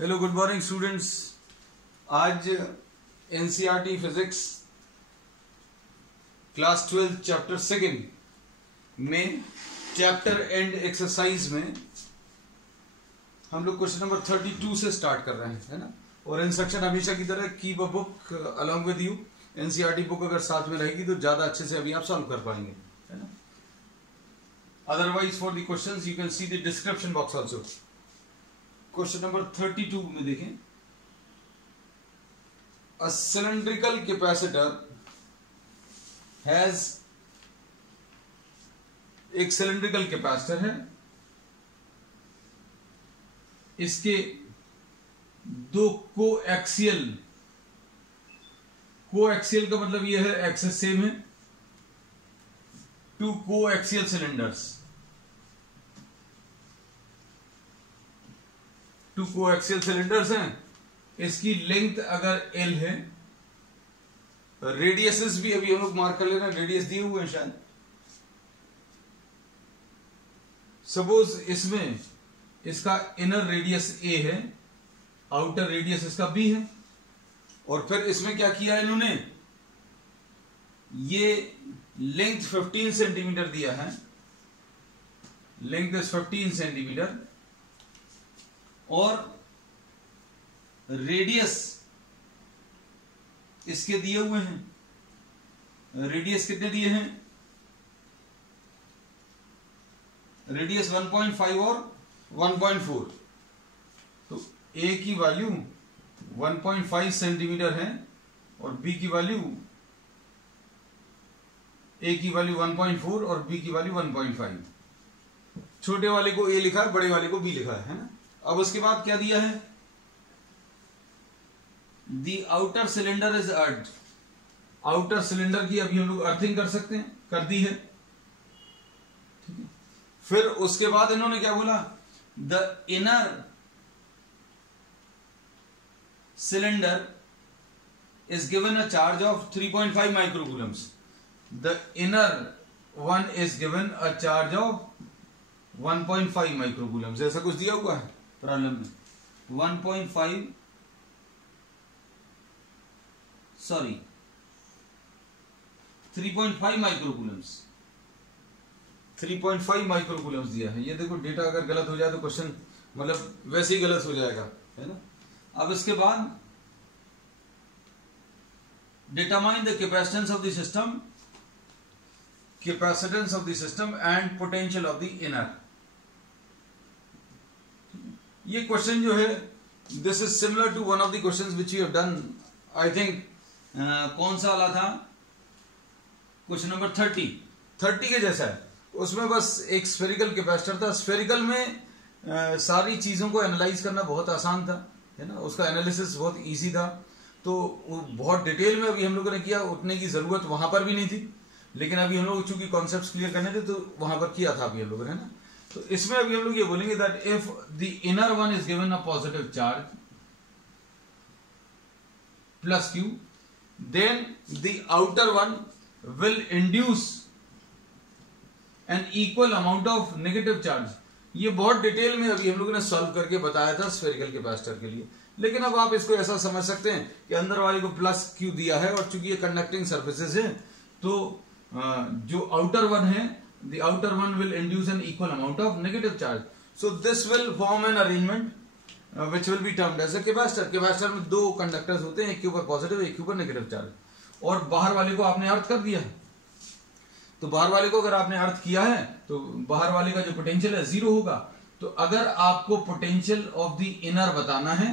Hello good morning students. आज NCERT physics class 12 chapter 2 में chapter and exercise में हम लोग क्वेश्चन नंबर 32 से स्टार्ट कर रहे हैं, है ना। और इंस्ट्रक्शन हमेशा की तरह keep a book along with you. NCERT book अगर साथ में रहेगी तो ज्यादा अच्छे से अभी आप सॉल्व कर पाएंगे, है ना। Otherwise for the questions you can see the description box also. Question number 32 में देखें, अ सिलेंड्रिकल कैपेसिटर हैज, एक सिलेंड्रिकल कैपेसिटर है, इसके दो कोएक्सियल का मतलब यह है एक्सेस सेम है, two coaxial cylinders, two coaxial cylinders हैं। इसकी लेंथ अगर L है, रेडियसेस भी अभी हम लोग मार्क कर लेना, रेडियस दिए हुए हैं शायद। सपोज इसमें इसका इनर रेडियस A है, आउटर रेडियस इसका B है, और फिर इसमें क्या किया इन्होंने, ये लेंथ 15 सेंटीमीटर दिया है, लेंथ इज 15 सेंटीमीटर, और रेडियस इसके दिए हुए हैं। रेडियस कितने दिए हैं, रेडियस 1.5 और 1.4, तो A की वैल्यू 1.5 सेंटीमीटर है और B की वैल्यू, A की वैल्यू 1.4 और B की वैल्यू 1.5। छोटे वाले को A लिखा है, बड़े वाले को B लिखा है ना। अब उसके बाद क्या दिया है, the outer cylinder is earth. Outer cylinder की अभी हम लोग अर्थिंग कर सकते हैं, कर दी है, ठीक है। फिर उसके बाद इन्होंने क्या बोला, the inner cylinder is given a charge of 3.5 microcoulombs. The inner one is given a charge of 1.5 microcoulombs, ऐसा कुछ दिया हुआ है प्रॉब्लम में। 3.5 माइक्रोकूलम्स, 3.5 माइक्रोकूलम्स दिया है। ये देखो, डेटा अगर गलत हो जाए तो क्वेश्चन मतलब वैसे ही गलत हो जाएगा, है ना। अब इसके बाद determine the capacitance of the system, capacitance of the system and potential of the inner. ये क्वेश्चन जो है, this is similar to one of the questions which you have done, I think कौन सा वाला था, क्वेश्चन नंबर 30 के जैसा है। उसमें बस एक स्फेरिकल कैपेसिटर था। स्फेरिकल में सारी चीजों को एनालाइज करना बहुत आसान था, है ना। उसका एनालिसिस बहुत इजी था, तो बहुत डिटेल में अभी हम लोगों ने किया, उतने की जरूरत वहां पर भी नहीं थी। लेकिन अभी हम लोग चूंकि कॉन्सेप्ट्स क्लियर करने थे तो वहां पर किया था अभी हम लोगों ने, है ना। तो इसमें अभी हम लोग ये बोलेंगे that if the inner one is given a positive charge plus Q, then the outer one will induce an equal amount of negative charge। ये बहुत डिटेल में अभी हम लोगों ने सॉल्व करके बताया था स्फेरिकल कैपेसिटर के लिए। लेकिन अब आप इसको ऐसा समझ सकते हैं कि अंदर वाले को प्लस Q दिया है, और चूंकि ये कंडक्टिंग सर्फेसेस है, तो जो आउटर वन है, the outer one will induce an equal amount of negative charge, so this will form an arrangement which will be termed as a capacitor। Capacitor में दो कंडक्टर्स होते हैं, एक के ऊपर पॉजिटिव, एक के ऊपर नेगेटिव चार्ज, और बाहर वाले को आपने अर्थ कर दिया है। तो बाहर वाले को अगर आपने अर्थ किया है तो बाहर वाले का जो पोटेंशियल है 0 होगा। तो अगर आपको पोटेंशियल ऑफ द इनर बताना है,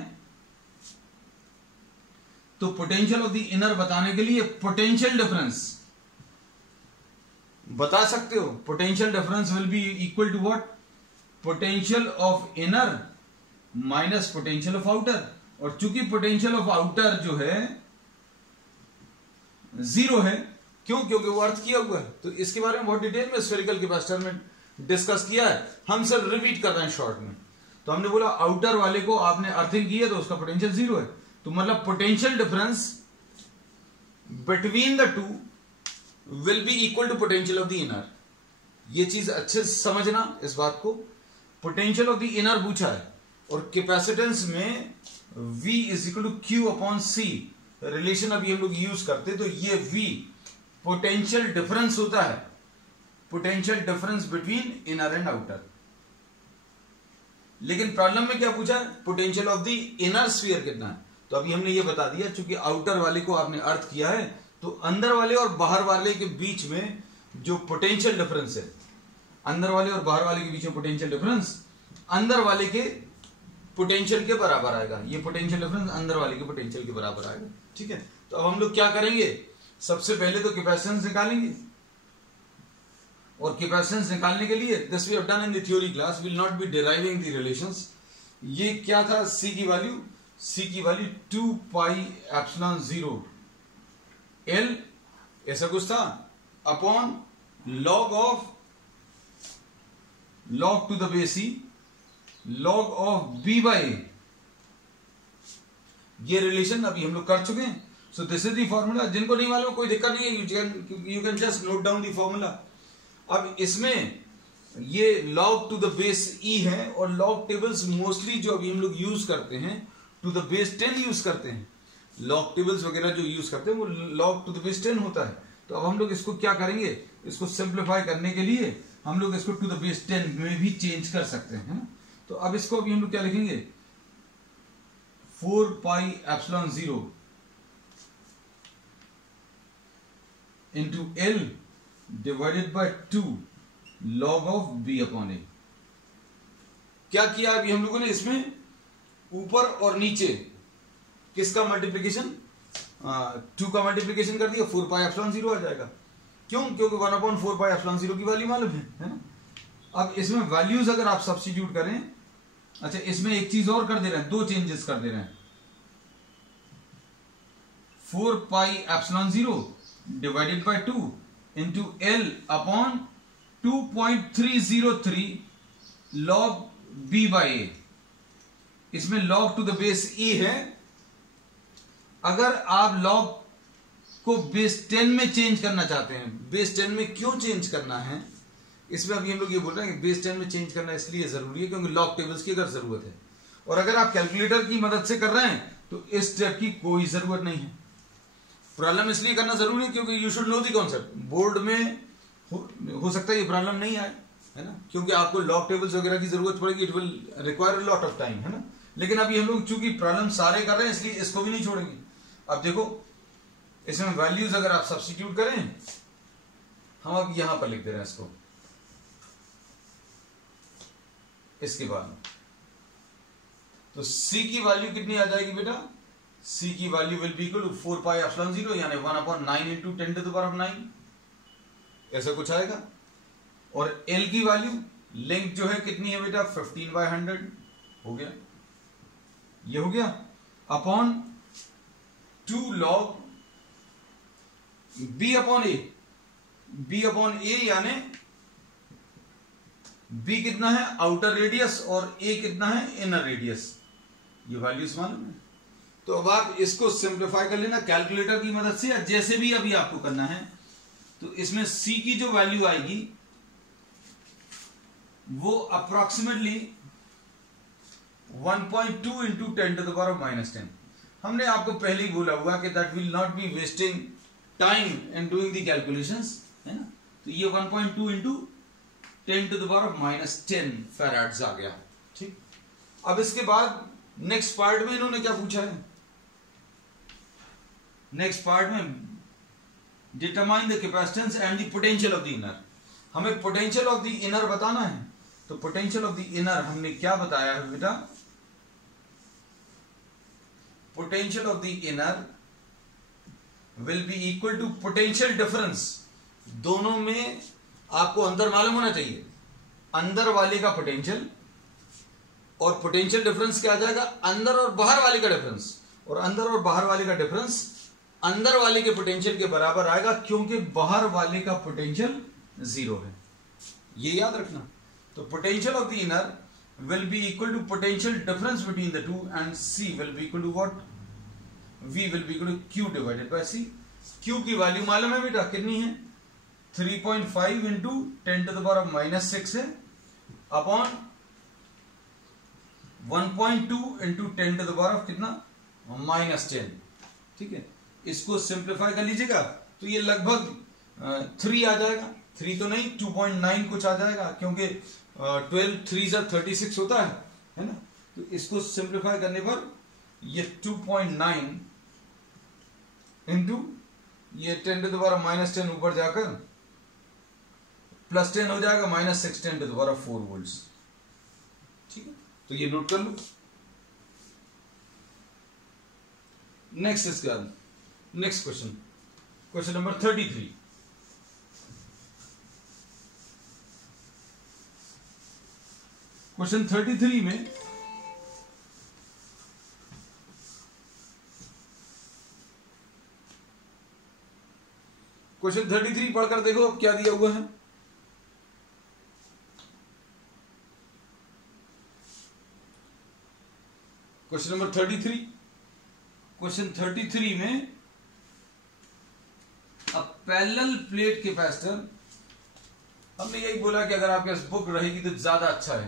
तो पोटेंशियल ऑफ द इनर बताने के लिए पोटेंशियल डिफरेंस बता सकते हो। Potential difference will be equal to what, potential of inner minus potential of outer. और चूंकि पोटेंशियल ऑफ आउटर जो है 0 है, क्यों, क्योंकि वो अर्थ किया हुआ है। तो इसके बारे में बहुत डिटेल में स्फेरिकल कैपेसिटर में डिस्कस किया है, हम सब रिपीट कर रहे हैं शॉर्ट में। तो हमने बोला आउटर वाले को आपने अर्थिंग की है तो उसका पोटेंशियल 0 है, तो मतलब potential difference between the two will be equal to potential of the inner. ये चीज अच्छे से समझना इस बात को। पोटेंशियल ऑफ द इनर पूछा है, और कैपेसिटेंस में V is equal to Q upon C relation अभी हम लोग यूज करते, तो ये V पोटेंशियल डिफरेंस होता है, potential difference between inner and outer. लेकिन प्रॉब्लम में क्या पूछा, potential of the inner sphere कितना है, तो अभी हमने ये बता दिया, चूंकि आउटर वाले को आपने अर्थ किया है, तो अंदर वाले और बाहर वाले के बीच में जो पोटेंशियल डिफरेंस है, अंदर वाले और बाहर वाले के बीच में पोटेंशियल डिफरेंस अंदर वाले के पोटेंशियल के बराबर आएगा। ये पोटेंशियल डिफरेंस अंदर वाले के पोटेंशियल के बराबर आएगा। ठीक है, तो अब हम लोग क्या करेंगे, सबसे पहले तो कैपेसिटेंस निकालेंगे, और कैपेसिटेंस निकालने के लिए this we have done in the theory class, will not be deriving the relations. ये क्या था, सी की वैल्यू 2 पाई एप्सिलॉन 0 एल ऐसा कुछ था upon log to the base e log of b by a। ये रिलेशन अभी हम लोग कर चुके हैं। So this is the formula. जिनको नहीं मालूम कोई दिक्कत नहीं है, you can just note down the formula. अब इसमें ये log to the base e है, और log टेबल्स मोस्टली जो अभी हम लोग यूज करते हैं टू द बेस 10 यूज करते हैं, log टेबल्स वगैरह जो यूज करते हैं वो log टू द बेस 10 होता है। तो अब हम लोग इसको क्या करेंगे, इसको सिंप्लीफाई करने के लिए हम लोग इसको टू द बेस 10 में भी चेंज कर सकते हैं, है ना। तो अब इसको अभी हम लोग क्या लिखेंगे, 4 pi epsilon 0 into L divided by 2 log of b upon A. क्या किया अभी हम लोगों ने, इसमें ऊपर और नीचे किसका मल्टीप्लीकेशन, 2 का मल्टीप्लीकेशन कर दिया, 4 पाई एप्सिलॉन 0 आ जाएगा। क्यों, क्योंकि 1/4 पाई एप्सिलॉन 0 की वैल्यू मालूम है ना। अब इसमें वैल्यूज अगर आप सब्स्टिट्यूट करें, अच्छा इसमें एक चीज और कर दे रहे हैं, 2 चेंजेस कर दे रहे हैं, 4 pi epsilon 0 divided by 2 into L upon 2.303 log b by A. इसमें log to the base e है। अगर आप log को बेस 10 में चेंज करना चाहते हैं, बेस 10 में क्यों चेंज करना है, इसमें अभी हम लोग ये बोल रहे हैं कि बेस 10 में चेंज करना इसलिए जरूरी है क्योंकि log टेबल्स की अगर जरूरत है, और अगर आप कैलकुलेटर की मदद से कर रहे हैं तो इस स्टेप की कोई जरूरत नहीं है। प्रॉब्लम इसलिए करना जरूरी है क्योंकि you should know the concept. Board में हो सकता है ये प्रॉब्लम नहीं आए, है ना, क्योंकि आपको log टेबल्स वगैरह की जरूरत पड़ेगी, it will require lot of time, है ना। लेकिन अभी हम लोग चूंकि प्रॉब्लम सारे कर रहे हैं इसलिए इसको भी नहीं छोड़ेंगे। अब देखो इसमें वैल्यूज अगर आप सब्स्टिट्यूट करें, हम अब यहां पर लिख दे रहे हैं इसको, इसके बाद तो c की वैल्यू कितनी आ जाएगी बेटा, c की value will be equal to 4 pi epsilon 0 यानी 1/9 into 10 to the power of 9, ऐसा कुछ आएगा। और l की वैल्यू लेंथ जो है कितनी है बेटा, 15/100 हो गया, ये हो गया, अपॉन 2 log b अपॉन ए, यानी b कितना है आउटर रेडियस और a कितना है इनर रेडियस, ये वैल्यूज मालूम है। तो अब आप इसको सिंप्लीफाई कर लेना कैलकुलेटर की मदद से, या जैसे भी अभी आपको करना है। तो इसमें c की जो वैल्यू आएगी वो approximately 1.2 into 10 to the power of -10। हमने आपको पहले ही बोला हुआ कि that will not be wasting time in doing the calculations, है ना। तो ये 1.2 into 10 to the power of -10 farads आ गया। ठीक, अब इसके बाद नेक्स्ट पार्ट में इन्होंने क्या पूछा है, नेक्स्ट पार्ट में determine the capacitance and the potential of the inner. हमें पोटेंशियल ऑफ द इनर बताना है। तो पोटेंशियल ऑफ द इनर हमने क्या बताया है बेटा, potential of the inner will be equal to potential difference. दोनों में आपको अंतर मालूम होना चाहिए, अंदर वाले का पोटेंशियल और पोटेंशियल डिफरेंस क्या आ जाएगा, अंदर और बाहर वाले का डिफरेंस, और अंदर और बाहर वाले का डिफरेंस अंदर वाले के पोटेंशियल के बराबर आएगा क्योंकि बाहर वाले का पोटेंशियल 0 है, ये याद रखना। तो potential of the inner will be equal to potential difference between the two, and C will be equal to what, V will be equal to Q divided by C। Q की value मालूम है बेटा कितनी है, 3.5 into 10 to the power of -6 है, upon 1.2 into 10 to the power of कितना, -10। ठीक है, इसको सिंप्लीफाई कर लीजिएगा तो ये लगभग 3 आ जाएगा। 3 तो नहीं, 2.9 कुछ आ जाएगा, क्योंकि 12 3 से 36 होता है ना। तो इसको सिंप्लीफाई करने पर ये 2.9 इंटू ये 10 टू द पावर -10 ऊपर जाकर +10 हो जाएगा, -6 10 टू द पावर 4 वोल्ट्स। ठीक है, तो ये नोट कर लो। नेक्स्ट इसके बाद next question, question number 33। Question 33 में क्वेश्चन 33 पढ़कर देखो अब क्या दिया हुआ है। क्वेश्चन नंबर 33, क्वेश्चन 33 में अ पैरेलल प्लेट कैपेसिटर, हमने यही बोला कि अगर आपके पास बुक रहेगी तो ज्यादा अच्छा है।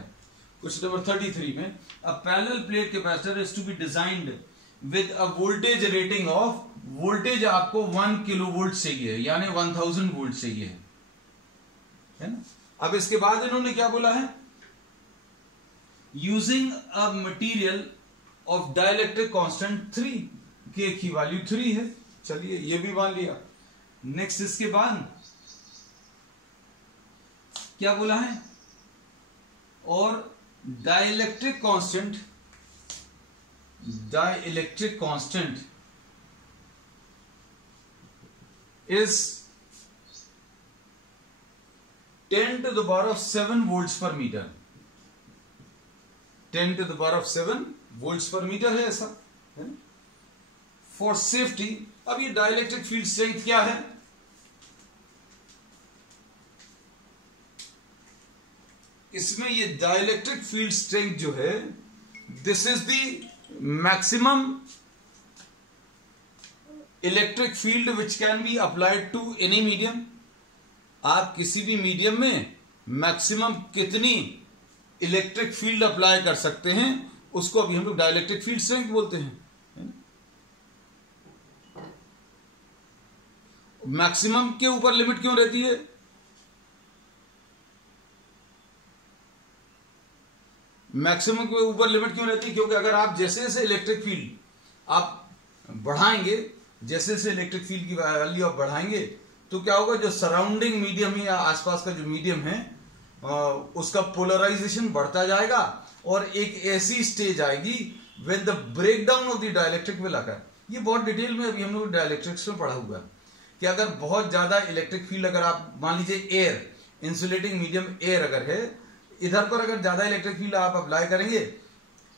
क्वेश्चन नंबर 33 में a parallel plate capacitor is to be designed with a voltage rating of, voltage आपको 1 किलो वोल्ट चाहिए, यानी 1000 वोल्ट चाहिए, है ना। अब इसके बाद इन्होंने क्या बोला है, using a material of dielectric constant 3, के की वैल्यू 3 है। चलिए ये भी मान लिया। नेक्स्ट इसके बाद क्या बोला है, और dielectric constant is 10 to the power of 7 volts per meter। 10 to the power of 7 volts per meter है ऐसा, है? For safety, अब ये डाइलेक्ट्रिक फील्ड स्ट्रेंथ क्या है, इसमें ये डाइलेक्ट्रिक फील्ड स्ट्रेंथ जो है, this is the maximum electric field which can be applied to any medium. आप किसी भी मीडियम में मैक्सिमम कितनी इलेक्ट्रिक फील्ड अप्लाई कर सकते हैं, उसको अभी हम लोग डाइलेक्ट्रिक फील्ड स्ट्रेंथ बोलते हैं। मैक्सिमम के ऊपर लिमिट क्यों रहती है, मैक्सिमम के ऊपर लिमिट क्यों रहती है, क्योंकि अगर आप जैसे जैसे इलेक्ट्रिक फील्ड आप बढ़ाएंगे, जैसे जैसे इलेक्ट्रिक फील्ड की वैल्यू आप बढ़ाएंगे, तो क्या होगा, जो सराउंडिंग मीडियम या आसपास का जो मीडियम है उसका पोलराइजेशन बढ़ता जाएगा, और एक ऐसी स्टेज आएगी when the breakdown of the dielectric will occur. ये बहुत डिटेल में अभी हम लोग डाइलेक्ट्रिक्स में पढ़ा हुआ है कि अगर बहुत ज्यादा इलेक्ट्रिक फील्ड, अगर आप मान लीजिए एयर, इंसुलेटिंग मीडियम एयर अगर है, इधर पर अगर ज्यादा इलेक्ट्रिक फील्ड आप अप्लाई करेंगे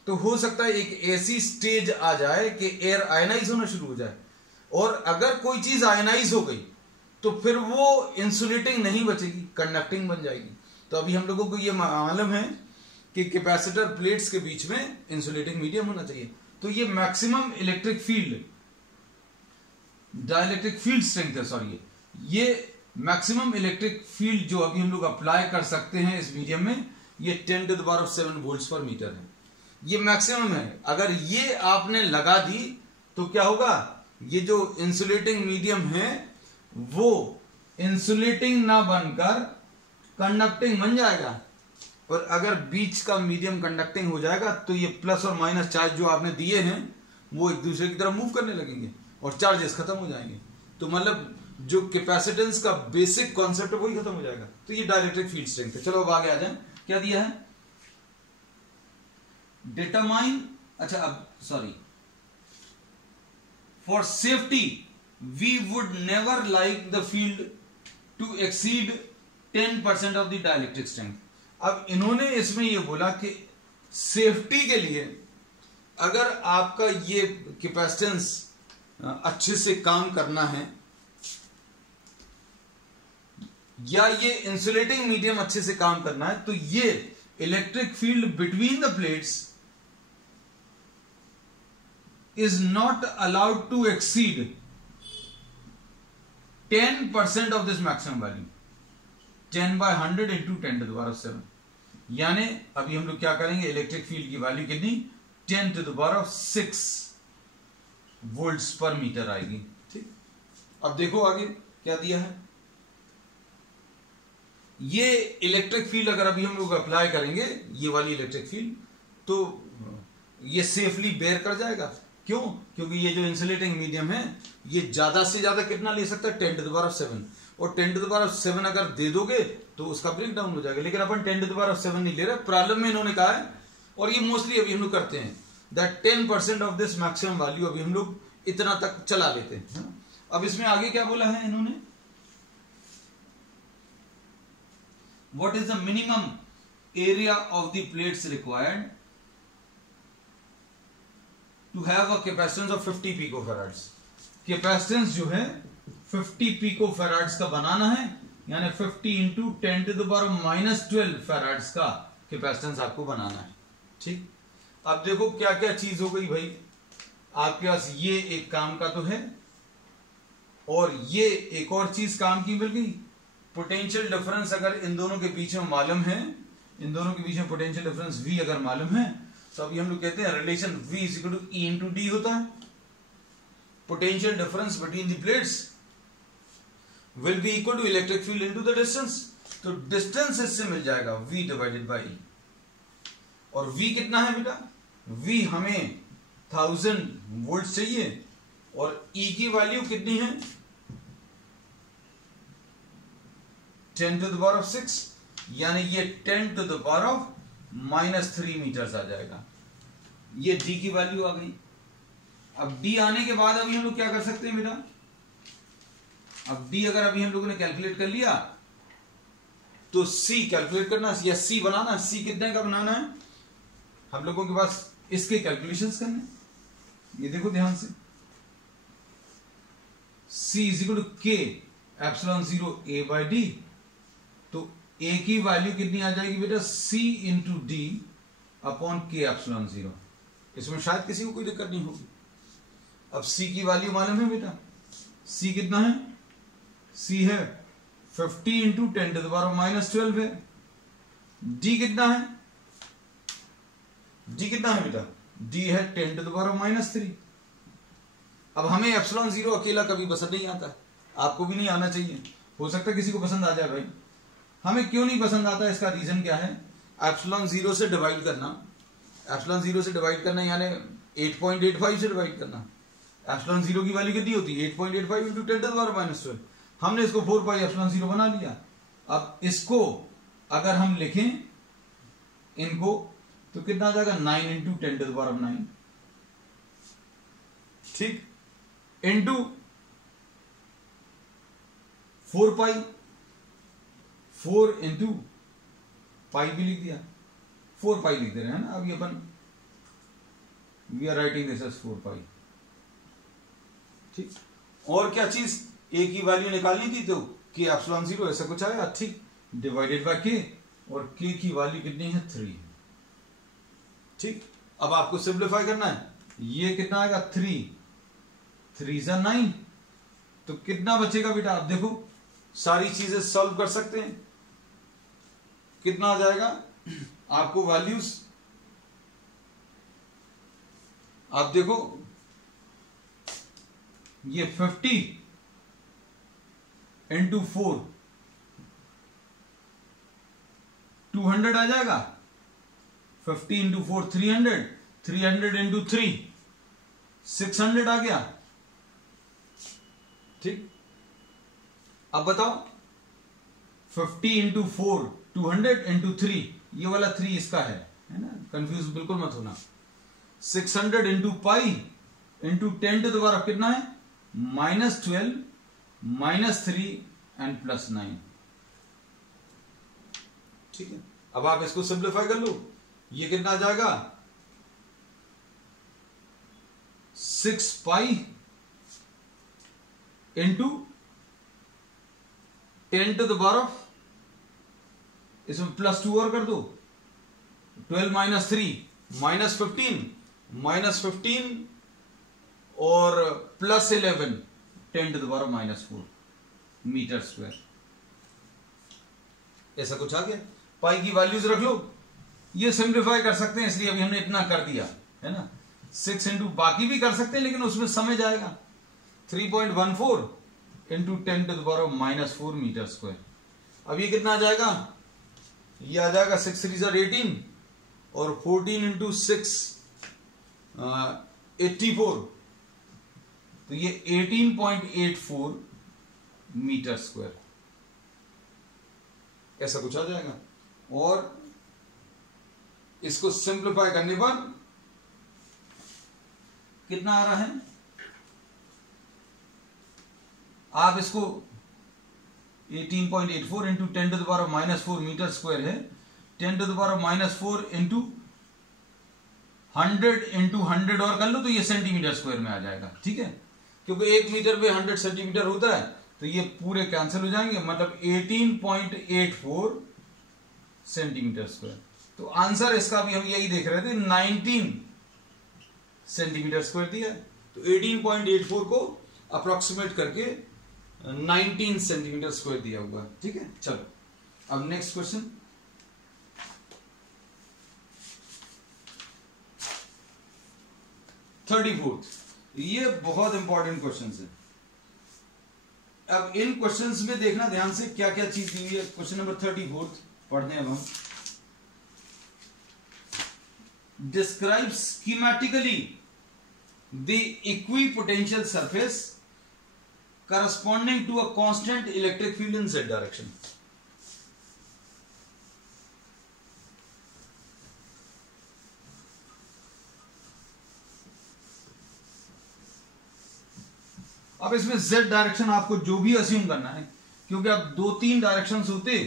तो हो सकता है एक ऐसी स्टेज आ जाए कि एयर आयनाइज होना शुरू हो जाए, और अगर कोई चीज आयनाइज हो गई तो फिर वो इंसुलेटिंग नहीं बचेगी, कंडक्टिंग बन जाएगी। तो अभी हम लोगों को ये मालूम है कि कैपेसिटर प्लेट्स के बीच में इंसुलेटिंग मीडियम होना चाहिए। तो ये maximum electric field, dielectric field strength है, सॉरी, ये मैक्सिमम इलेक्ट्रिक फील्ड जो अभी हम लोग अप्लाई कर सकते हैं इस मीडियम में, ये 10 to the power of 7 volts पर मीटर है। ये मैक्सिमम है। अगर ये आपने लगा दी तो क्या होगा, ये जो इंसुलेटिंग मीडियम है वो इंसुलेटिंग ना बनकर कंडक्टिंग बन जाएगा, और अगर बीच का मीडियम कंडक्टिंग हो जाएगा तो ये प्लस और माइनस चार्ज जो आपने दिए हैं वो एक दूसरे की तरफ मूव करने लगेंगे और चार्जेस खत्म हो जाएंगे। तो मतलब जो कैपेसिटेंस का बेसिक कॉन्सेप्ट है वही खत्म हो जाएगा। तो ये डाइलेक्ट्रिक फील्ड स्ट्रेंथ है। चलो अब आगे आ जाए, क्या दिया है, डिटरमाइन, अच्छा अब sorry, for safety we would never like the field to exceed 10% of the dielectric strength. अब इन्होंने इसमें यह बोला कि सेफ्टी के लिए अगर आपका ये कैपेसिटेंस अच्छे से काम करना है, या ये इंसुलेटिंग मीडियम अच्छे से काम करना है, तो ये electric field between the plates is not allowed to exceed 10% of this maximum value, 10/100 into 10 to the power of 7। यानी अभी हम लोग क्या करेंगे, इलेक्ट्रिक फील्ड की वैल्यू कितनी, 10⁶ वोल्ट्स पर मीटर आएगी। ठीक, अब देखो आगे क्या दिया है। ये इलेक्ट्रिक फील्ड अगर अभी हम लोग अप्लाई करेंगे, ये वाली इलेक्ट्रिक फील्ड, तो ये सेफली बेयर कर जाएगा। क्यों? क्योंकि ये जो इंसुलेटिंग मीडियम है ये ज्यादा से ज्यादा कितना ले सकता है, 10⁷, और 10⁷ अगर दे दोगे तो उसका ब्रेक डाउन हो जाएगा। लेकिन अपन 10⁷ नहीं ले रहे, प्रॉब्लम में इन्होंने कहा है, और ये मोस्टली अभी हम लोग करते हैं, that 10% of this maximum value अभी हम लोग इतना तक चला लेते हैं। अब इसमें आगे क्या बोला है इन्होंने, what is the minimum area of the plates required to have a capacitance of 50 picofarads. Capacitance जो है 50 पिकोफैराड्स का बनाना है, यानी 50 इंटू 10⁻⁻12 फैराड्स का कैपेसिटेंस आपको बनाना है। ठीक, अब देखो क्या क्या चीज हो गई भाई, आपके पास ये एक काम का तो है, और ये एक और चीज काम की मिल गई। पोटेंशियल डिफरेंस अगर इन दोनों के बीच में मालूम है, इन दोनों के बीच में पोटेंशियल डिफरेंस V अगर मालूम है, तो अभी हम लोग कहते हैं रिलेशन V = E × D होता है। Potential difference between the plates will be equal to electric field into the distance. तो डिस्टेंस इससे मिल जाएगा V/E, और V कितना है बेटा, V हमें 1000 वोल्ट चाहिए, और E की वैल्यू कितनी है, 10⁻⁶, यानी ये 10⁻³ मीटर्स आ जाएगा। ये D की वैल्यू आ गई। अब D आने के बाद अभी हम लोग क्या कर सकते हैं बेटा, अब D अगर अभी हम लोगों ने कैलकुलेट कर लिया, तो C कैलकुलेट करना या C बनाना। C कितने का बनाना है हम लोगों के पास, इसके कैलकुलेशंस करने। ये देखो ध्यान से, C = K∈0 A/D, तो A की वैल्यू कितनी आ जाएगी बेटा, C × D/K∈0। इसमें शायद किसी को कोई दिक्कत नहीं होगी। अब C की वैल्यू मालूम है बेटा, C कितना है, C है 50 × 10⁻⁻12 है। D कितना है, D कितना है बेटा, D है 10⁻⁻3। अब हमें ε0 अकेला कभी पसंद नहीं आता, आपको भी नहीं आना चाहिए, हो सकता है किसी को पसंद आ जाए भाई। हमें क्यों नहीं पसंद आता, इसका रीजन क्या है, ε0 से डिवाइड करना, ε0 से डिवाइड करना यानी 8.85 से डिवाइड करना। ε0 की वैल्यू कितनी होती है, 8.85 × 10⁻⁻12। हमने इसको 4πε0 बना लिया। अब इसको अगर हम लिखें इनको, तो कितना आ जाएगा, 9 × 10⁻⁹, ठीक, इंटू 4π, 4 × पाई भी लिख दिया, 4π लिख दे रहे हैं ना अभी अपन, we are writing this as 4π। ठीक, और क्या चीज, A की वैल्यू निकालनी थी, तो K∈0 ऐसा कुछ आया, ठीक, डिवाइडेड बाय K, और K की वैल्यू कितनी है, 3। ठीक, अब आपको सिंप्लीफाई करना है, ये कितना आएगा, 3 × 9, तो कितना बचेगा बेटा, आप देखो सारी चीजें सॉल्व कर सकते हैं, कितना आ जाएगा आपको वैल्यूज, आप देखो ये 50 × 4 200 आ जाएगा, 50 × 4 300, 300 × 3 600 आ गया। ठीक, अब बताओ 50 × 4 200 × 3, ये वाला 3 इसका है ना, कंफ्यूज बिल्कुल मत होना। 600 × पाई × 10⁻⁻ कितना है, -12 -3 एंड +9। ठीक है, अब आप इसको सिंप्लीफाई कर लो, ये कितना आ जाएगा, 6π × 10⁻, इसमें +2 और कर दो, 12 - 3 -15 और +11 10⁻⁻4 मीटर स्क्वायर, ऐसा कुछ आ गया। पाई की वैल्यूज रख लो, ये सिंप्लीफाई कर सकते हैं, इसलिए अभी हमने इतना कर दिया है ना। 6 इंटू, बाकी भी कर सकते हैं लेकिन उसमें समय जाएगा। 3.14 इंटू 10⁻⁻⁴ मीटर स्क्वायर। अब ये कितना आ जाएगा, ये आ जाएगा 6 3 18 और 14 इंटू 6 84, तो ये 18.84 मीटर स्क्वायर ऐसा कुछ आ जाएगा। और इसको सिंप्लीफाई करने पर कितना आ रहा है, आप इसको 18.84 इंटू 10⁻⁻⁴ मीटर स्क्वायर है, 10⁻⁻⁴ इंटू 100 इंटू 100 और कर लो तो ये सेंटीमीटर स्क्वायर में आ जाएगा। ठीक है, क्योंकि 1 मीटर पे 100 सेंटीमीटर होता है तो ये पूरे कैंसिल हो जाएंगे, मतलब 18.84 सेंटीमीटर स्क्वायर। तो आंसर इसका भी हम यही देख रहे थे, 19 सेंटीमीटर स्क्वायर दिया। तो 18.84 को अप्रोक्सीमेट करके 19 सेंटीमीटर स्क्वायर दिया हुआ। ठीक है, चलो अब नेक्स्ट क्वेश्चन। 34th, ये बहुत इंपॉर्टेंट क्वेश्चन है। अब इन क्वेश्चंस में देखना ध्यान से क्या क्या चीज दी हुई है। क्वेश्चन नंबर 34 पढ़ते हैं अब हम। Describe schematically the equipotential surface corresponding to a constant electric field in z direction. अब इसमें z डायरेक्शन आपको जो भी अस्यूम करना है, क्योंकि अब 2-3 डायरेक्शंस होते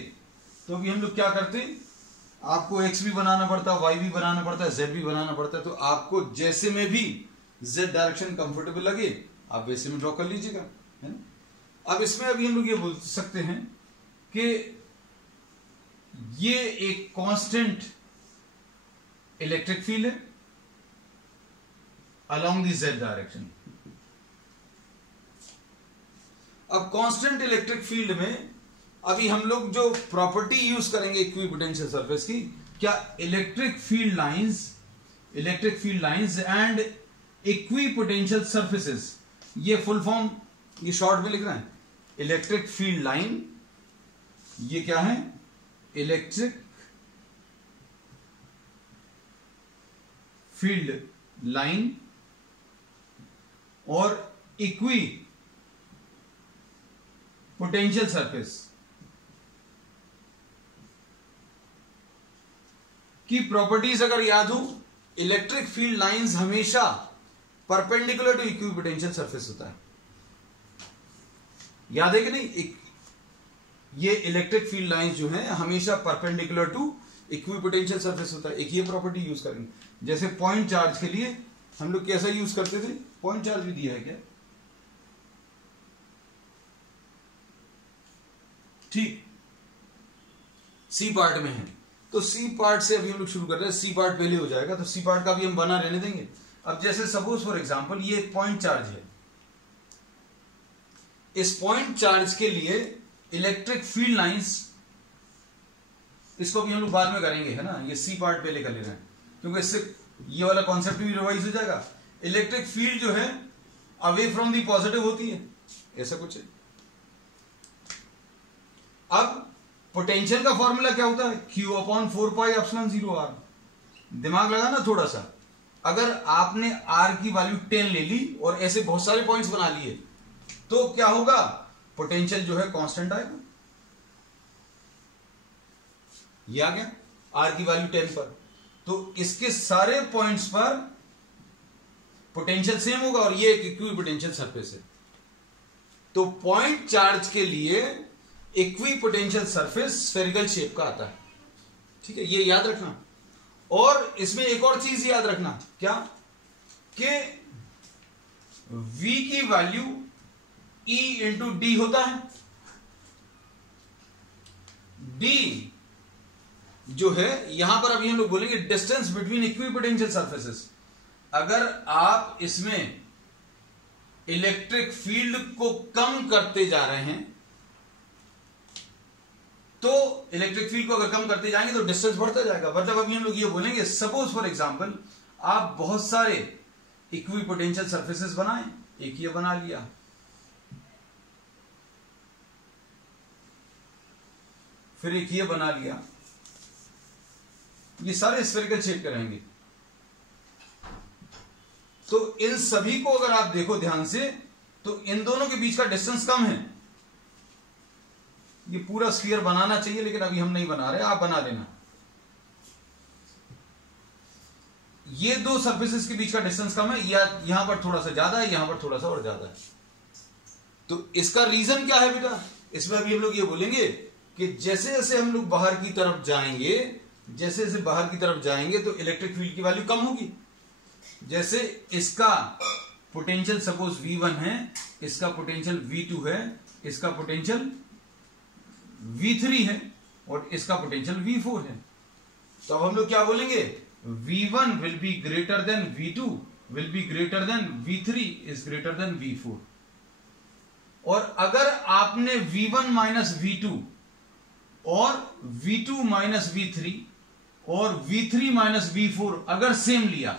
तो अभी हम लोग क्या करते, आपको x भी बनाना पड़ता, y भी बनाना पड़ता है, z भी बनाना पड़ता है। तो आपको जैसे में भी z डायरेक्शन कंफर्टेबल लगे आप वैसे में ड्रॉ कर लीजिएगा, है ना। अब इसमें अभी हम लोग ये बोल सकते हैं कि ये एक कांस्टेंट इलेक्ट्रिक फील्ड है अलोंग द z डायरेक्शन। अब कांस्टेंट इलेक्ट्रिक फील्ड में अभी हम लोग जो प्रॉपर्टी यूज करेंगे इक्विपोटेंशियल सरफेस की, क्या electric field lines and equipotential surfaces, ये फुल फॉर्म ये शॉर्ट में लिख रहे हैं। इलेक्ट्रिक फील्ड लाइन, ये क्या है, इलेक्ट्रिक फील्ड लाइन और इक्वी पोटेंशियल सरफेस की प्रॉपर्टीज अगर याद हो, इलेक्ट्रिक फील्ड लाइंस हमेशा परपेंडिकुलर टू इक्विपोटेंशियल सरफेस होता है। याद है कि नहीं, ये इलेक्ट्रिक फील्ड लाइंस जो है हमेशा परपेंडिकुलर टू इक्विपोटेंशियल सरफेस होता है। एक ये प्रॉपर्टी यूज करेंगे। जैसे पॉइंट चार्ज के लिए हम लोग कैसा यूज करते थे, पॉइंट चार्ज भी दिया है क्या, ठीक, सी पार्ट में है तो सी पार्ट से अभी हम लोग शुरू कर रहे हैं। सी पार्ट पहले हो जाएगा तो सी पार्ट का भी हम बना रहने देंगे। अब जैसे सपोज फॉर एग्जांपल ये एक पॉइंट चार्ज है, इस पॉइंट चार्ज के लिए इलेक्ट्रिक फील्ड लाइंस, इसको भी हम लोग बाद में करेंगे, है ना। ये सी पार्ट पहले कर ले रहे हैं क्योंकि इससे ये वाला कॉन्सेप्ट भी रिवाइज हो जाएगा। इलेक्ट्रिक फील्ड जो है अवे फ्रॉम दी पॉजिटिव होती है, ऐसा कुछ है। अब पोटेंशियल का फॉर्मूला क्या होता है, Q/4πε0r। दिमाग लगाना थोड़ा सा। अगर आपने r की वैल्यू 10 ले ली और ऐसे बहुत सारे पॉइंट्स बना लिए तो क्या होगा, पोटेंशियल जो है कांस्टेंट आएगा। ये आ गया r की वैल्यू 10 पर, तो इसके सारे पॉइंट्स पर पोटेंशियल सेम होगा और ये एक इक्विपोटेंशियल सरफेस है। तो पॉइंट चार्ज के लिए इक्विपोटेंशियल सरफेस स्फेरिकल शेप का आता है, ठीक है, ये याद रखना। और इसमें एक और चीज याद रखना, क्या कि v की वैल्यू E इंटू डी होता है। d जो है यहां पर अभी हम लोग बोलेंगे डिस्टेंस बिटवीन इक्विपोटेंशियल सरफेसेस। अगर आप इसमें इलेक्ट्रिक फील्ड को कम करते जा रहे हैं तो इलेक्ट्रिक फील्ड को अगर कम करते जाएंगे तो डिस्टेंस बढ़ता जाएगा। मतलब अभी हम लोग ये बोलेंगे, सपोज फॉर एग्जांपल आप बहुत सारे इक्विपोटेंशियल सरफेसेस बनाएं, एक ये बना लिया, फिर एक ये बना लिया, ये सारे स्फेरिकल शेप के रहेंगे। तो इन सभी को अगर आप देखो ध्यान से तो इन दोनों के बीच का डिस्टेंस कम है। ये पूरा स्फीयर बनाना चाहिए लेकिन अभी हम नहीं बना रहे, आप बना लेना। ये दो सरफेसेस के बीच का डिस्टेंस कम है, या यहां पर थोड़ा सा ज्यादा है, यहां पर थोड़ा सा और ज्यादा है। तो इसका रीजन क्या है बेटा? इसमें अभी हम लोग ये बोलेंगे कि जैसे जैसे हम लोग बाहर की तरफ जाएंगे, जैसे जैसे बाहर की तरफ जाएंगे तो इलेक्ट्रिक फील्ड की वैल्यू कम होगी। जैसे इसका पोटेंशियल सपोज V1 है, इसका पोटेंशियल V2 है, इसका पोटेंशियल V3 है और इसका पोटेंशियल V4 है। तो अब हम लोग क्या बोलेंगे? V1 will be greater than V2 will be greater than V3 is greater than V4। और अगर आपने V1 माइनस V2 और V2 माइनस V3 और V3 माइनस V4 अगर सेम लिया,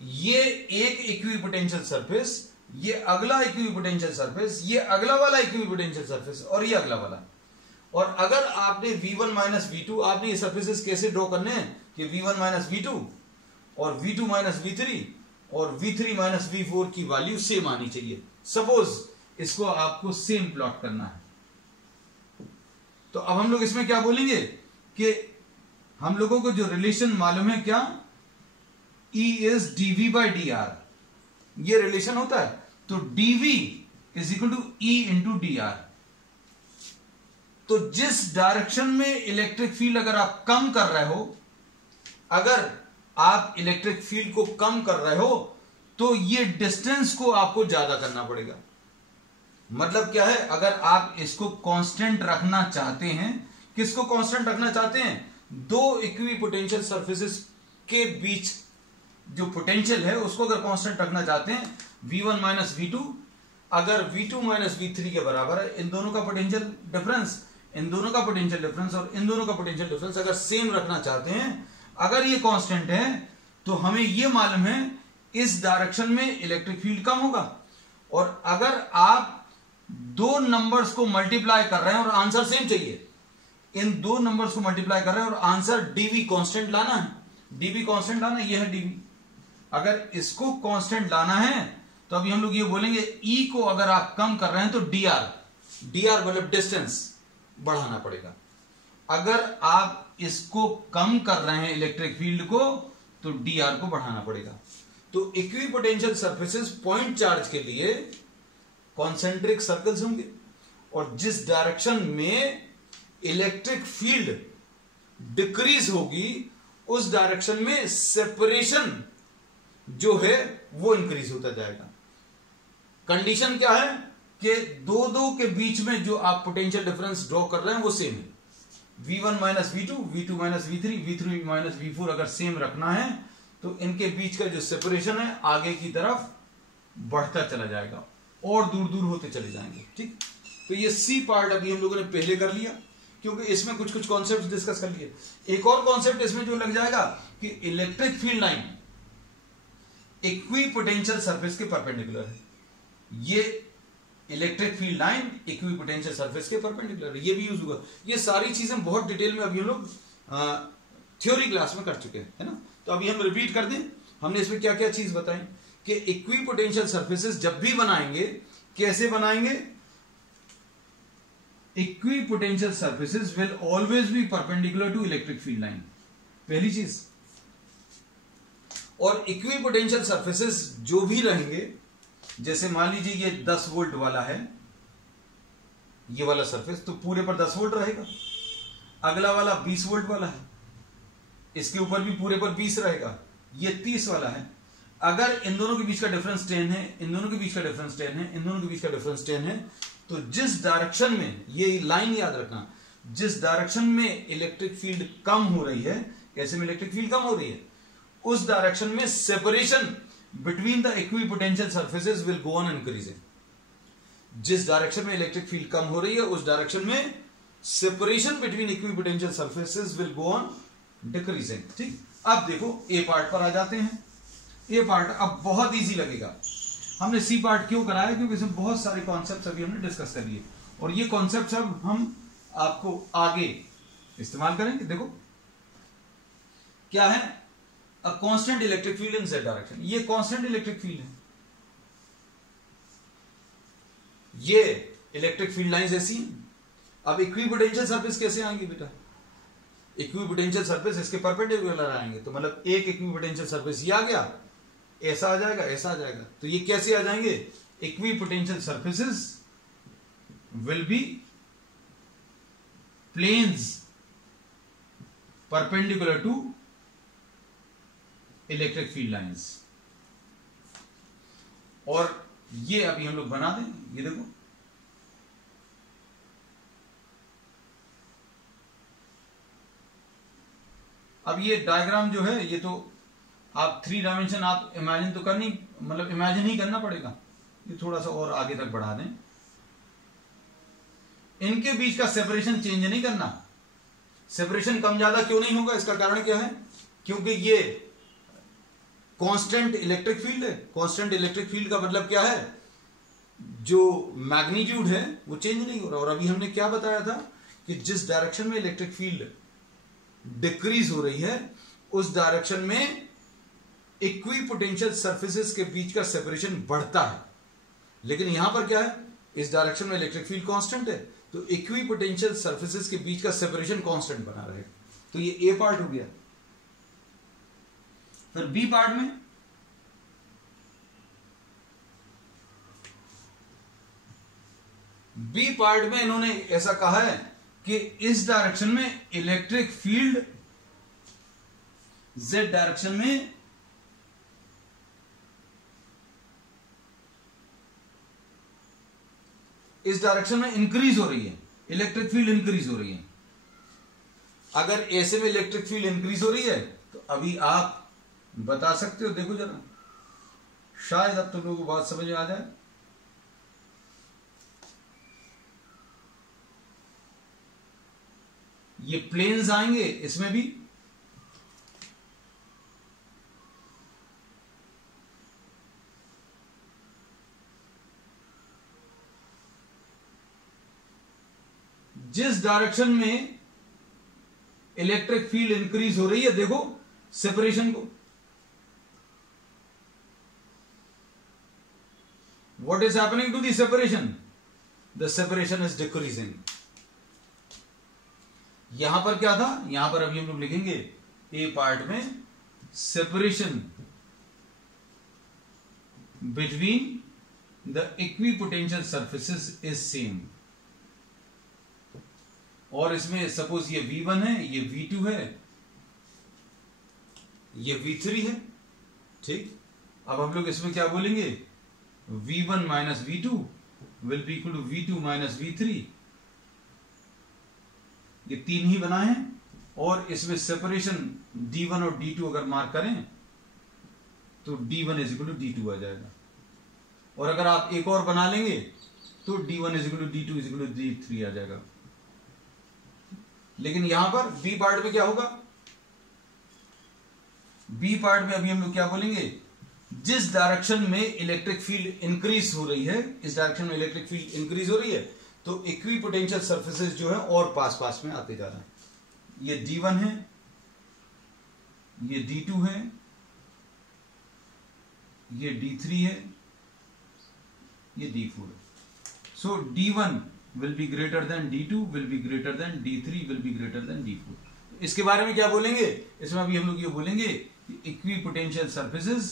ये एक इक्विपोटेंशियल सरफेस, ये अगला इक्विपोटेंशियल सरफेस, ये अगला वाला इक्विपोटेंशियल सरफेस और ये अगला वाला, और अगर आपने V1 माइनस V2, आपने ये सरफेसेस कैसे ड्रॉ करने हैं कि V1 माइनस V2 और V2 माइनस V3 और V3 माइनस V4 की वैल्यू सेम आनी चाहिए। सपोज इसको आपको सेम प्लॉट करना है, तो अब हम लोग इसमें क्या बोलेंगे कि हम लोगों को जो रिलेशन मालूम है क्या, E is dV by dr, ये रिलेशन होता है। तो dV is equal to E into dr। तो जिस डायरेक्शन में इलेक्ट्रिक फील्ड अगर आप कम कर रहे हो, अगर आप इलेक्ट्रिक फील्ड को कम कर रहे हो तो ये डिस्टेंस को आपको ज्यादा करना पड़ेगा। मतलब क्या है, अगर आप इसको कांस्टेंट रखना चाहते हैं, किसको कांस्टेंट रखना चाहते हैं? दो इक्विपोटेंशियल सरफेसेस के बीच जो पोटेंशियल है उसको अगर कांस्टेंट रखना चाहते हैं, V1 माइनस V2 अगर V2 माइनस V3 के बराबर है, इन दोनों का पोटेंशियल डिफरेंस, इन दोनों का पोटेंशियल डिफरेंस और इन दोनों का पोटेंशियल डिफरेंस अगर सेम रखना चाहते हैं, अगर ये कांस्टेंट है तो हमें ये मालूम है इस डायरेक्शन में इलेक्ट्रिक फील्ड कम होगा। और अगर आप दो नंबर्स को मल्टीप्लाई कर रहे हैं और आंसर सेम चाहिए, इन दो नंबर्स को मल्टीप्लाई कर रहे हैं और आंसर डीवी कांस्टेंट लाना है, डीवी कांस्टेंट लाना है, ये है डीवी। अगर इसको कांस्टेंट लाना है तो अभी हम लोग ये बोलेंगे ई को अगर आप कम कर रहे हैं तो डीआर मतलब डिस्टेंस बढ़ाना पड़ेगा। अगर आप इसको कम कर रहे हैं इलेक्ट्रिक फील्ड को तो डीआर को बढ़ाना पड़ेगा। तो इक्विपोटेंशियल सरफेसेस पॉइंट चार्ज के लिए कॉन्सेंट्रिक सर्कल्स होंगे, और जिस डायरेक्शन में इलेक्ट्रिक फील्ड डिक्रीज होगी उस डायरेक्शन में सेपरेशन जो है वो इंक्रीज होता जाएगा। कंडीशन क्या है कि दो दो के बीच में जो आप पोटेंशियल डिफरेंस ड्रॉ कर रहे हैं वो सेम है। V1 minus V2, V2 minus V3, V3 minus V4 अगर सेम रखना है तो इनके बीच का जो सेपरेशन है आगे की तरफ बढ़ता चला जाएगा और दूर दूर होते चले जाएंगे। ठीक, तो ये सी पार्ट अभी हम लोगों ने पहले कर लिया, क्योंकि इसमें कुछ कुछ कॉन्सेप्ट डिस्कस कर लिए। एक और कॉन्सेप्ट इसमें जो लग जाएगा कि electric field line equipotential surface के परपेंडिकुलर है। ये electric field line equipotential surface के परपेंडिकुलर है, ये भी यूज होगा। ये सारी चीजें बहुत डिटेल में अभी हम लोग थ्योरी क्लास में कर चुके हैं, है ना। तो अभी हम रिपीट कर दें, हमने इसमें क्या क्या चीज बताई कि इक्विपोटेंशियल सरफेसेस जब भी बनाएंगे कैसे बनाएंगे, equipotential surfaces will always be perpendicular to electric field line, पहली चीज। और इक्विपोटेंशियल सरफेसेस जो भी रहेंगे, जैसे मान लीजिए ये 10 वोल्ट वाला है, ये वाला सरफेस, तो पूरे पर 10 वोल्ट रहेगा। अगला वाला 20 वोल्ट वाला है, इसके ऊपर भी पूरे पर 20 रहेगा। ये 30 वाला है। अगर इन दोनों के बीच का डिफरेंस 10 है, इन दोनों के बीच का डिफरेंस 10 है, इन दोनों के बीच का डिफरेंस 10 है, तो जिस डायरेक्शन में, ये लाइन याद रखना, जिस डायरेक्शन में इलेक्ट्रिक फील्ड कम हो रही है, कैसे में इलेक्ट्रिक फील्ड कम हो रही है, उस डायरेक्शन में separation between the equipotential surfaces will go on increasing. जिस डायरेक्शन में इलेक्ट्रिक फील्ड कम हो रही है उस डायरेक्शन में separation between equipotential surfaces will go on decreasing. ठीक, अब देखो ए पार्ट पर आ जाते हैं। ए पार्ट अब बहुत इजी लगेगा। हमने सी पार्ट क्यों कराया? क्योंकि इसमें बहुत सारे कॉन्सेप्ट्स अभी हमने डिस्कस कर लिए और ये कॉन्सेप्ट्स अब हम आपको आगे इस्तेमाल करेंगे। देखो क्या है, a constant electric field in Z direction. ये कांस्टेंट इलेक्ट्रिक फील्ड है, ये इलेक्ट्रिक फील्ड लाइंस ऐसी हैं। अब इक्विपोटेंशियल सरफेस कैसे आएंगे बेटा? इक्विपोटेंशियल सरफेस इसके परपेंडिकुलर आएंगे, तो मतलब एक इक्विपोटेंशियल सरफेस ये आ गया, ऐसा आ जाएगा, ऐसा आ जाएगा। तो ये कैसे आ जाएंगे? Equipotential surfaces will be planes perpendicular to electric field lines. और ये अभी हम लोग बना दें, ये देखो अब ये डायग्राम जो है, ये तो आप 3 डायमेंशन आप इमेजिन तो करनी, मतलब इमेजिन ही करना पड़ेगा। ये थोड़ा सा और आगे तक बढ़ा दें। इनके बीच का सेपरेशन चेंज नहीं करना। सेपरेशन कम ज्यादा क्यों नहीं होगा? इसका कारण क्या है? क्योंकि ये कांस्टेंट इलेक्ट्रिक फील्ड है। कांस्टेंट इलेक्ट्रिक फील्ड का मतलब क्या है? जो मैग्नीट्यूड है वो चेंज नहीं हो रहा। और अभी हमने क्या बताया था कि जिस डायरेक्शन में इलेक्ट्रिक फील्ड डिक्रीज हो रही है उस डायरेक्शन में इक्विपोटेंशियल सरफेसेस के बीच का सेपरेशन बढ़ता है। लेकिन यहां पर क्या है? इस डायरेक्शन में इलेक्ट्रिक फील्ड कांस्टेंट है, तो इक्विपोटेंशियल सरफेसेस के बीच का सेपरेशन कांस्टेंट बना रहेगा। तो ये ए पार्ट हो गया। फिर बी पार्ट में इन्होंने ऐसा कहा है कि इस डायरेक्शन में इलेक्ट्रिक फील्ड जेड डायरेक्शन में इंक्रीज हो रही है। इलेक्ट्रिक फील्ड इंक्रीज हो रही है। अगर ऐसे में इलेक्ट्रिक फील्ड इंक्रीज हो रही है तो अभी आप बता सकते हो, देखो जरा, शायद अब तुम लोगों को बात समझ में आ जाए। ये प्लेन्स आएंगे, इसमें भी जिस डायरेक्शन में इलेक्ट्रिक फील्ड इंक्रीज हो रही है, देखो सेपरेशन को, what is happening to the separation? The separation is decreasing. यहां पर क्या था? यहां पर अभी हम लोग लिखेंगे ए पार्ट में separation between the equipotential surfaces is same. और इसमें सपोज ये V1 है, ये V2 है, ये V3 है। ठीक, अब हम लोग इसमें क्या बोलेंगे? V1 minus V2 will be equal to V2 minus V3। ये 3 ही बनाए हैं और इसमें सेपरेशन D1 और D2 अगर मार्क करें तो D1 is equal to D2 आ जाएगा। और अगर आप एक और बना लेंगे तो D1 is equal to D2 is equal to D3 आ जाएगा। लेकिन यहां पर बी पार्ट में क्या होगा? बी पार्ट में अभी हम लोग क्या बोलेंगे? जिस डायरेक्शन में इलेक्ट्रिक फील्ड इंक्रीज हो रही है, इस डायरेक्शन में इलेक्ट्रिक फील्ड इंक्रीज हो रही है, तो इक्विपोटेंशियल सरफेसेस जो है और पास पास में आते जा रहे हैं। ये D1 है, ये D2 है, ये D3 है, ये D4 है। सो D1 will be greater than D2 will be greater than D3 will be greater than D4। इसके बारे में क्या बोलेंगे? इसमें अभी हम लोग ये बोलेंगे कि equipotential surfaces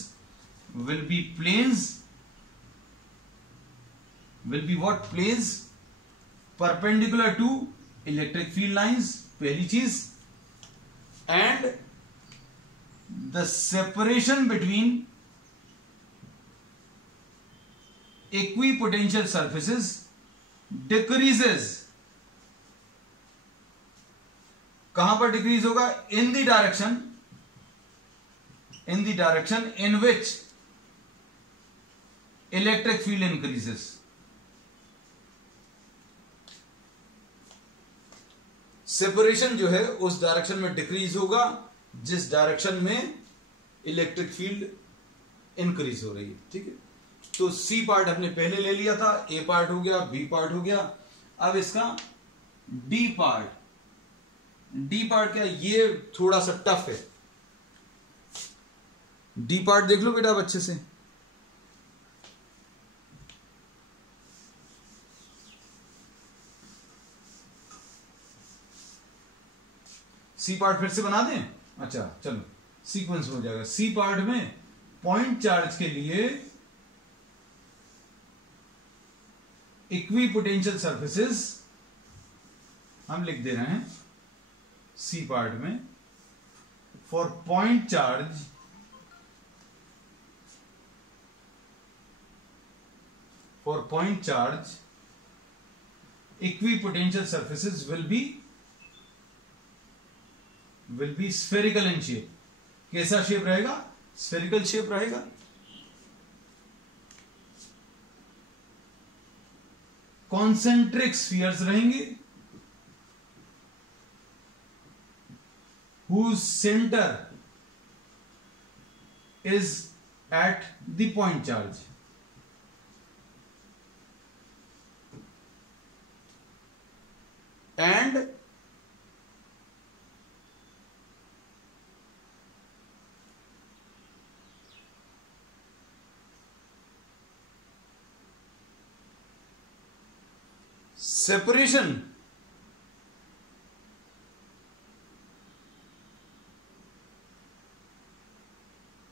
will be planes, will be what? Planes perpendicular to electric field lines, पहली चीज, and the separation between equipotential surfaces decreases। कहां पर डिक्रीज होगा? In the direction in which electric field increases. Separation जो है उस direction में decrease होगा जिस डायरेक्शन में इलेक्ट्रिक फील्ड इंक्रीज हो रही है। ठीक है, तो सी पार्ट हमने पहले ले लिया था, ए पार्ट हो गया, बी पार्ट हो गया। अब इसका डी पार्ट, डी पार्ट क्या, ये थोड़ा सा टफ है। डी पार्ट देख लो बेटा अब अच्छे से। सी पार्ट फिर से बना दें? अच्छा चलो, सीक्वेंस हो जाएगा। सी पार्ट में पॉइंट चार्ज के लिए इक्विपोटेंशियल सरफेसेस हम लिख दे रहे हैं। सी पार्ट में for point charge equipotential surfaces will be spherical in shape। कैसा शेप रहेगा? स्फेरिकल शेप रहेगा। कॉन्सेंट्रिक स्फीयर्स रहेंगे whose center is at the point charge। and separation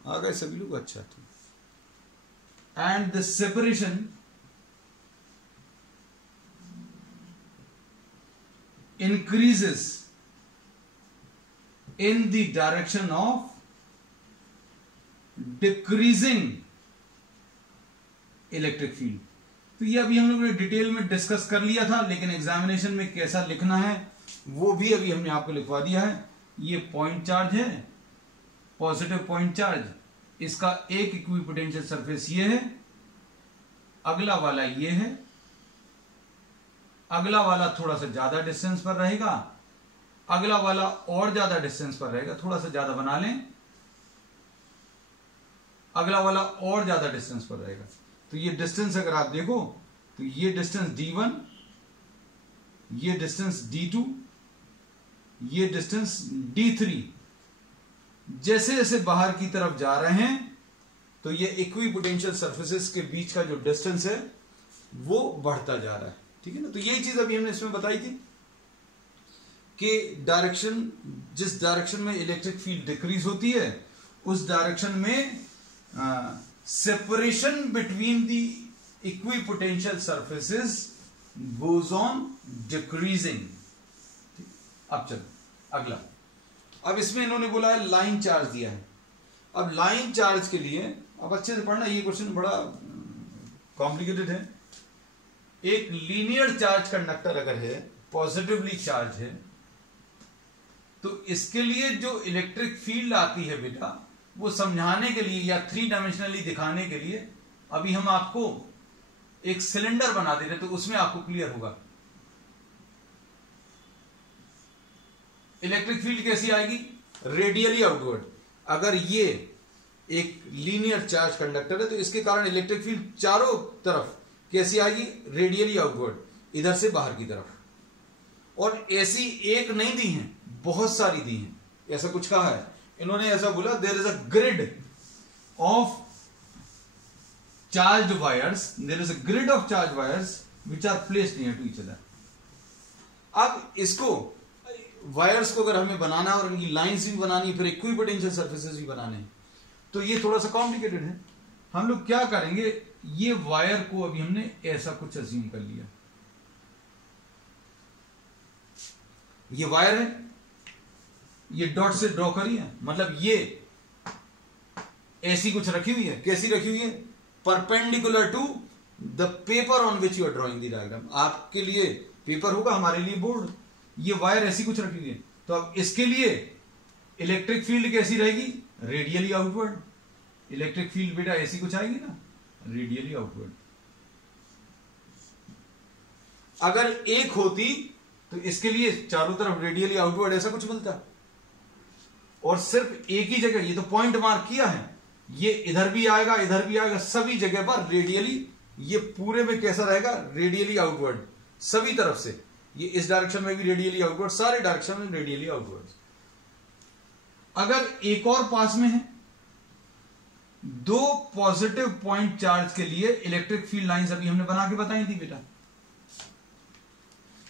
आ गए सभी लोग? अच्छा, तो and the separation increases in the direction of decreasing electric field। तो ये अभी हम लोगों ने डिटेल में डिस्कस कर लिया था, लेकिन एग्जामिनेशन में कैसा लिखना है वो भी अभी हमने आपको लिखवा दिया है। ये पॉइंट चार्ज है, पॉजिटिव पॉइंट चार्ज, इसका एक इक्विपोटेंशियल सरफेस ये है, अगला वाला ये है, अगला वाला थोड़ा सा ज्यादा डिस्टेंस पर रहेगा, अगला वाला और ज्यादा डिस्टेंस पर रहेगा, थोड़ा सा ज्यादा बना लें, अगला वाला और ज्यादा डिस्टेंस पर रहेगा। तो ये डिस्टेंस अगर आप देखो तो ये डिस्टेंस D1, ये डिस्टेंस D2, ये डिस्टेंस D3। जैसे जैसे बाहर की तरफ जा रहे हैं तो ये इक्विपोटेंशियल सरफेसेस के बीच का जो डिस्टेंस है वो बढ़ता जा रहा है। ठीक है ना, तो यही चीज अभी हमने इसमें बताई थी कि डायरेक्शन, जिस डायरेक्शन में इलेक्ट्रिक फील्ड डिक्रीज होती है उस डायरेक्शन में separation between the equipotential surfaces goes on decreasing. अब चलो अगला, अब इसमें इन्होंने बोला है लाइन चार्ज दिया है। अब लाइन चार्ज के लिए अब अच्छे से पढ़ना, ये क्वेश्चन बड़ा कॉम्प्लिकेटेड है। एक लीनियर चार्ज कंडक्टर अगर है, पॉजिटिवली चार्ज है, तो इसके लिए जो इलेक्ट्रिक फील्ड आती है बेटा, वो समझाने के लिए या थ्री डायमेंशनली दिखाने के लिए अभी हम आपको एक सिलेंडर बना दे रहे, तो उसमें आपको क्लियर होगा। इलेक्ट्रिक फील्ड कैसी आएगी? Radially outward. अगर ये एक लीनियर चार्ज कंडक्टर है तो इसके कारण इलेक्ट्रिक फील्ड चारों तरफ कैसी आएगी? रेडियली आउटवर्ड, इधर से बाहर की तरफ। और ऐसी एक नहीं दी है, बहुत सारी दी हैं। ऐसा कुछ कहा है इन्होंने, ऐसा बोला there is a grid of charge wires, there is a grid of charge wires which are placed near to each other. अब इसको वायर्स को अगर हमें बनाना है और इनकी लाइंस भी बनानी है, फिर इक्विपोटेंशियल सरफेसेस भी बनाने हैं, तो ये थोड़ा सा कॉम्प्लिकेटेड है। हम लोग क्या करेंगे, ये वायर को अभी हमने ऐसा कुछ अज्यूम कर लिया, ये वायर है, ये डॉट से ड्रॉ करिए, मतलब ये ऐसी कुछ रखी हुई है। कैसी रखी हुई है? Perpendicular to the paper on which you are drawing the diagram. आपके लिए पेपर होगा, हमारे लिए बोर्ड। ये वायर ऐसी कुछ रखी हुई है, तो अब इसके लिए इलेक्ट्रिक फील्ड कैसी रहेगी? Radially outward. इलेक्ट्रिक फील्ड बेटा ऐसी कुछ आएगी ना, रेडियली आउटवर्ड। अगर एक होती तो इसके लिए चारों तरफ रेडियली आउटवर्ड ऐसा कुछ मिलता, और सिर्फ एक ही जगह, ये तो पॉइंट मार्क किया है, ये इधर भी आएगा इधर भी आएगा, सभी जगह पर रेडियली, ये पूरे में कैसा रहेगा, रेडियली आउटवर्ड सभी तरफ से, ये इस डायरेक्शन में भी रेडियली आउटवर्ड, सारे डायरेक्शन में रेडियली आउटवर्ड। अगर एक और पास में है, दो पॉजिटिव पॉइंट चार्ज के लिए इलेक्ट्रिक फील्ड लाइंस अभी हमने बना के बताई थी बेटा,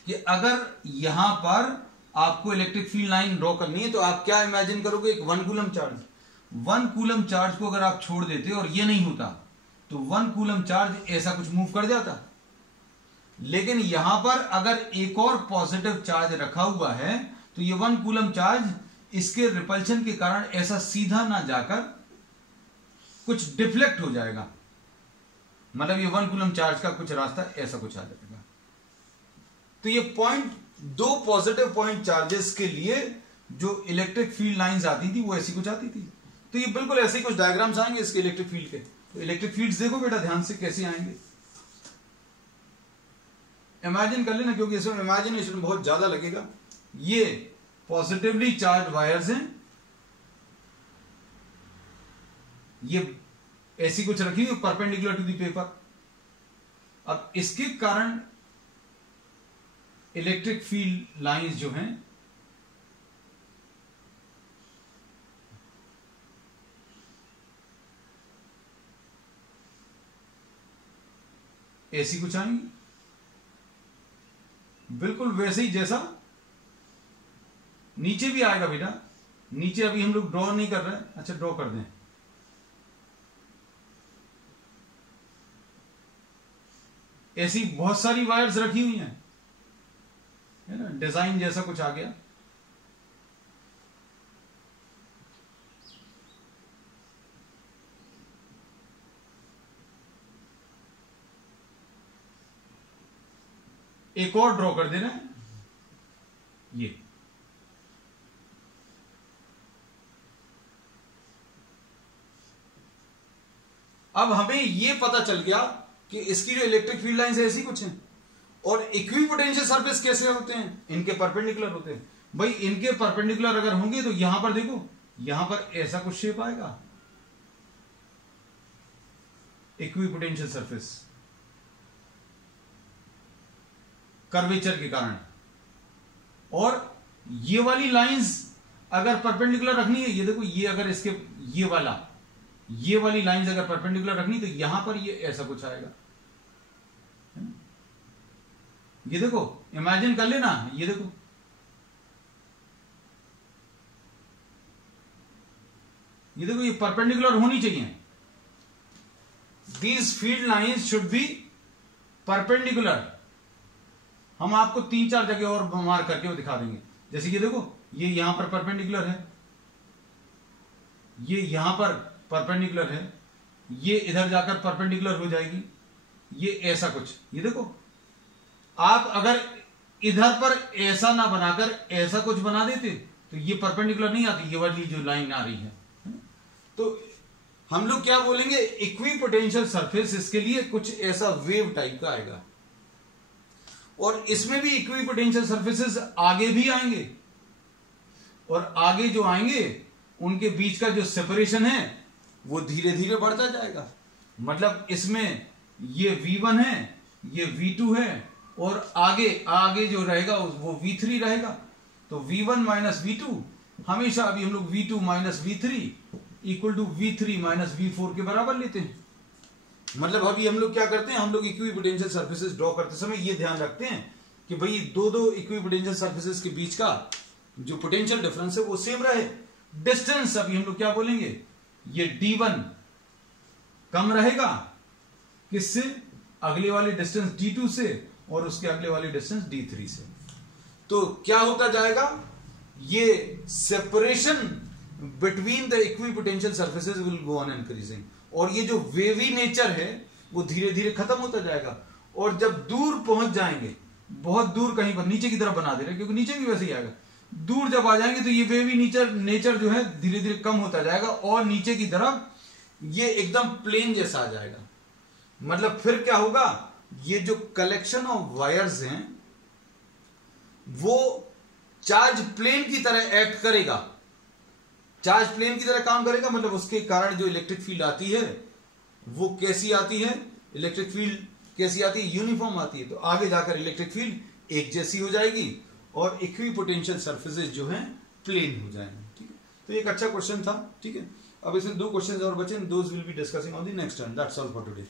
कि अगर यहां पर आपको इलेक्ट्रिक फील्ड लाइन ड्रॉ करनी है तो आप क्या इमेजिन करोगे, एक 1 कूलम चार्ज, 1 कूलम चार्ज को अगर आप छोड़ देते और ये नहीं होता तो 1 कूलम चार्ज ऐसा कुछ मूव कर जाता। लेकिन यहां पर अगर एक और पॉजिटिव चार्ज रखा हुआ है तो ये 1 कूलम चार्ज इसके रिपल्शन के कारण ऐसा सीधा ना जाकर कुछ डिफ्लेक्ट हो जाएगा, मतलब ये 1 कूलम चार्ज का कुछ रास्ता ऐसा कुछ आ जाएगा। तो ये दो पॉजिटिव पॉइंट चार्जेस के लिए जो इलेक्ट्रिक फील्ड लाइंस आती थी वो ऐसी कुछ आती थी। तो ये बिल्कुल ऐसे ही कुछ डायग्राम्स आएंगे इसके इलेक्ट्रिक फील्ड के। तो इलेक्ट्रिक फील्ड्स देखो बेटा ध्यान से कैसे आएंगे, इमेजिन कर लेना, क्योंकि इसमें इमेजिनेशन बहुत ज्यादा लगेगा। ये पॉजिटिवली चार्ज वायर्स हैं, ये ऐसी कुछ रखी हुई परपेंडिकुलर टू द पेपर। अब इसके कारण इलेक्ट्रिक फील्ड लाइंस जो हैं ऐसी कुछ आएंगी, बिल्कुल वैसे ही जैसा नीचे भी आएगा बेटा। नीचे अभी हम लोग ड्रॉ नहीं कर रहे हैं, अच्छा ड्रॉ कर दें। ऐसी बहुत सारी वायर्स रखी हुई हैं, है ना, डिजाइन जैसा कुछ आ गया। एक और ड्रॉ कर देना है, ये अब हमें ये पता चल गया कि इसकी जो इलेक्ट्रिक फील्ड लाइंस है ऐसी कुछ हैं। और इक्विपोटेंशियल सरफेस कैसे होते हैं, इनके परपेंडिकुलर होते हैं। भाई इनके परपेंडिकुलर अगर होंगे तो यहां पर देखो, यहां पर ऐसा कुछ शेप आएगा, इक्विपोटेंशियल सरफेस कर्वेचर के कारण। और ये वाली लाइंस अगर परपेंडिकुलर रखनी है, ये देखो, ये अगर इसके ये वाली लाइंस अगर परपेंडिकुलर रखनी तो यहां पर ये ऐसा कुछ आएगा। ये देखो, इमेजिन कर लेना, ये देखो, ये परपेंडिकुलर होनी चाहिए। These field lines should be perpendicular. हम आपको 3-4 जगह और मार्क करके वो दिखा देंगे। जैसे ये देखो, ये यहां पर परपेंडिकुलर है, ये यहां पर परपेंडिकुलर है, ये इधर जाकर परपेंडिकुलर हो जाएगी, ये ऐसा कुछ। ये देखो, आप अगर इधर पर ऐसा ना बनाकर ऐसा कुछ बना देते तो ये परपेंडिकुलर नहीं आती, ये वाली जो लाइन आ रही है। तो हम लोग क्या बोलेंगे, इक्विपोटेंशियल सरफेस, इसके लिए कुछ ऐसा वेव टाइप का आएगा। और इसमें भी इक्विपोटेंशियल सरफेसेस आगे भी आएंगे, और आगे जो आएंगे उनके बीच का जो सेपरेशन है वो धीरे धीरे बढ़ता जाएगा। मतलब इसमें ये V1 है, ये V2 है, और आगे जो रहेगा वो V3 रहेगा। तो V1 माइनस V2 हमेशा, अभी हम लोग V2 minus V3 equal to V3 minus V4 के बराबर लेते हैं। मतलब अभी हम लोग क्या करते हैं, हम लोग इक्विपोटेंशियल सरफेसेस ड्रॉ करते समय ये ध्यान रखते हैं कि भाई दो इक्विपोटेंशियल सरफेसेस के बीच का जो पोटेंशियल डिफरेंस है वो सेम रहे। डिस्टेंस अभी हम लोग क्या बोलेंगे, ये D1 कम रहेगा किससे, अगले वाले डिस्टेंस D2 से, और उसके अगले वाले डिस्टेंस D3 से। तो क्या होता जाएगा, ये separation between the equipotential surfaces will go on increasing, और ये जो वेवी नेचर है वो धीरे धीरे खत्म होता जाएगा। और जब दूर पहुंच जाएंगे, बहुत दूर कहीं पर, नीचे की तरफ बना दे रहे क्योंकि नीचे भी वैसे ही आएगा, दूर जब आ जाएंगे तो ये वेवी नेचर जो है धीरे धीरे कम होता जाएगा, और नीचे की तरफ ये एकदम प्लेन जैसा आ जाएगा। मतलब फिर क्या होगा, ये जो कलेक्शन ऑफ वायर्स हैं वो चार्ज प्लेन की तरह एक्ट करेगा, चार्ज प्लेन की तरह काम करेगा, मतलब उसके कारण जो इलेक्ट्रिक फील्ड आती है वो कैसी आती है, इलेक्ट्रिक फील्ड कैसी आती है, यूनिफॉर्म आती है। तो आगे जाकर इलेक्ट्रिक फील्ड एक जैसी हो जाएगी और इक्विपोटेंशियल सरफेसेस जो हैं प्लेन हो जाएंगे। ठीक है, तो एक अच्छा क्वेश्चन था। ठीक है, अब इसमें 2 क्वेश्चन और बचे, those will be discussing on the next time. That's all for today.